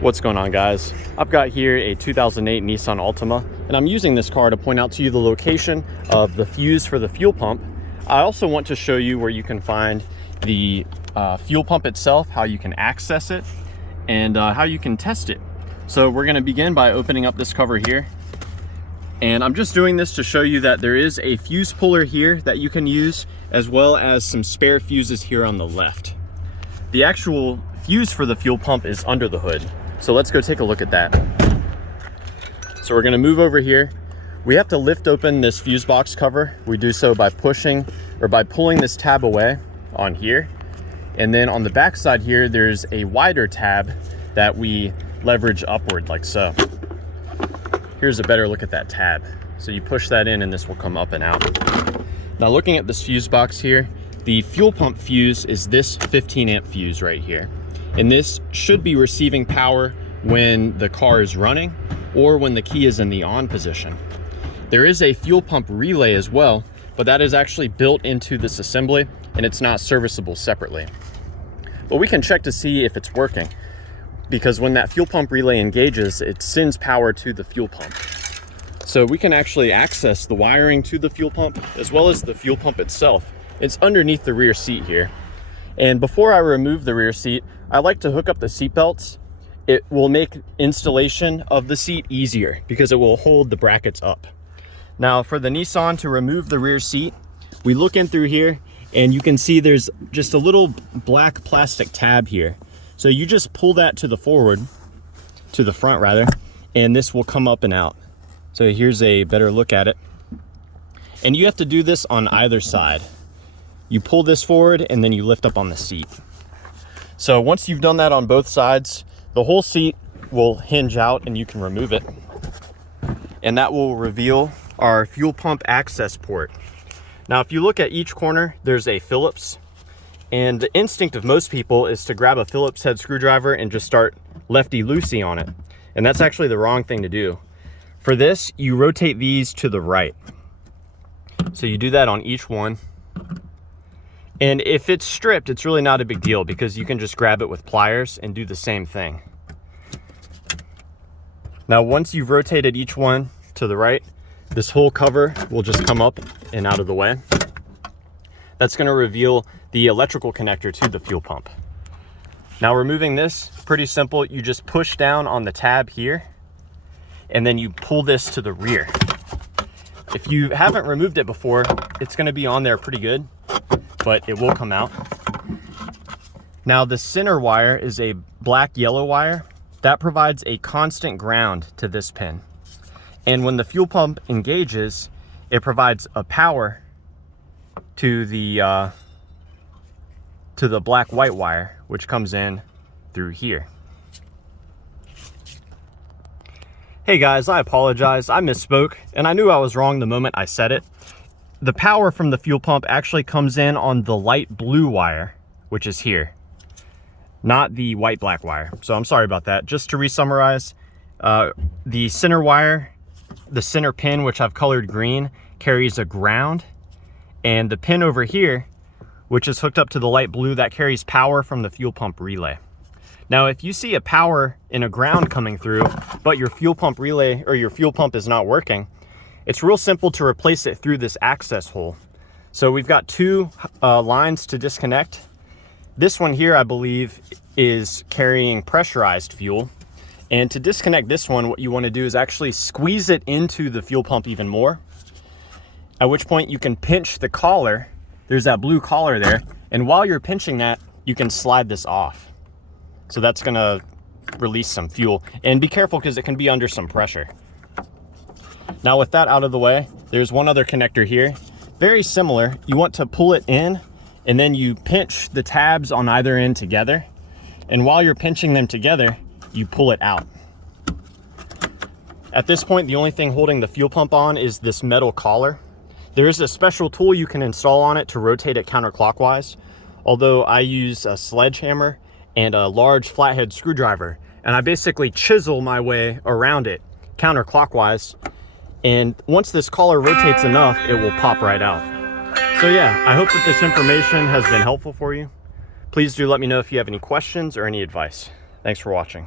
What's going on, guys? I've got here a 2008 Nissan Altima, and I'm using this car to point out to you the location of the fuse for the fuel pump. I also want to show you where you can find the fuel pump itself, how you can access it, and how you can test it. So we're going to begin by opening up this cover here. And I'm just doing this to show you that there is a fuse puller here that you can use, as well as some spare fuses here on the left. The actual fuse for the fuel pump is under the hood. So let's go take a look at that. So we're gonna move over here. We have to lift open this fuse box cover. We do so by pushing or by pulling this tab away on here. And then on the back side here, there's a wider tab that we leverage upward like so. Here's a better look at that tab. So you push that in and this will come up and out. Now looking at this fuse box here, the fuel pump fuse is this 15 amp fuse right here. And this should be receiving power when the car is running or when the key is in the on position. There is a fuel pump relay as well, but that is actually built into this assembly and it's not serviceable separately. But we can check to see if it's working, because when that fuel pump relay engages, it sends power to the fuel pump. So we can actually access the wiring to the fuel pump as well as the fuel pump itself. It's underneath the rear seat here. And before I remove the rear seat, I like to hook up the seat belts. It will make installation of the seat easier because it will hold the brackets up. Now for the Nissan, to remove the rear seat, we look in through here and you can see there's just a little black plastic tab here. So you just pull that to the front rather, and this will come up and out. So here's a better look at it. And you have to do this on either side. You pull this forward and then you lift up on the seat. So once you've done that on both sides, the whole seat will hinge out and you can remove it. And that will reveal our fuel pump access port. Now, if you look at each corner, there's a Phillips. And the instinct of most people is to grab a Phillips head screwdriver and just start lefty-loosey on it. And that's actually the wrong thing to do. For this, you rotate these to the right. So you do that on each one. And if it's stripped, it's really not a big deal because you can just grab it with pliers and do the same thing. Now, once you've rotated each one to the right, this whole cover will just come up and out of the way. That's going to reveal the electrical connector to the fuel pump. Now removing this, pretty simple. You just push down on the tab here and then you pull this to the rear. If you haven't removed it before, it's going to be on there pretty good, but it will come out. Now the center wire is a black yellow wire that provides a constant ground to this pin. And when the fuel pump engages, it provides a power to the black white wire, which comes in through here. Hey guys, I apologize. I misspoke and I knew I was wrong the moment I said it. The power from the fuel pump actually comes in on the light blue wire, which is here, not the white black wire. So I'm sorry about that. Just to re-summarize, the center wire, the center pin, which I've colored green, carries a ground, and the pin over here, which is hooked up to the light blue, that carries power from the fuel pump relay. Now, if you see a power and a ground coming through, but your fuel pump relay or your fuel pump is not working, it's real simple to replace it through this access hole. So we've got two lines to disconnect. This one here, I believe, is carrying pressurized fuel. And to disconnect this one, what you want to do is actually squeeze it into the fuel pump even more, at which point you can pinch the collar. There's that blue collar there. And while you're pinching that, you can slide this off. So that's going to release some fuel. And be careful because it can be under some pressure. Now with that out of the way, there's one other connector here. Very similar. You want to pull it in and then you pinch the tabs on either end together. And while you're pinching them together, you pull it out. At this point, the only thing holding the fuel pump on is this metal collar. There is a special tool you can install on it to rotate it counterclockwise, although I use a sledgehammer and a large flathead screwdriver, and I basically chisel my way around it counterclockwise, and once this collar rotates enough, it will pop right out. So yeah, I hope that this information has been helpful for you. Please do let me know if you have any questions or any advice. Thanks for watching.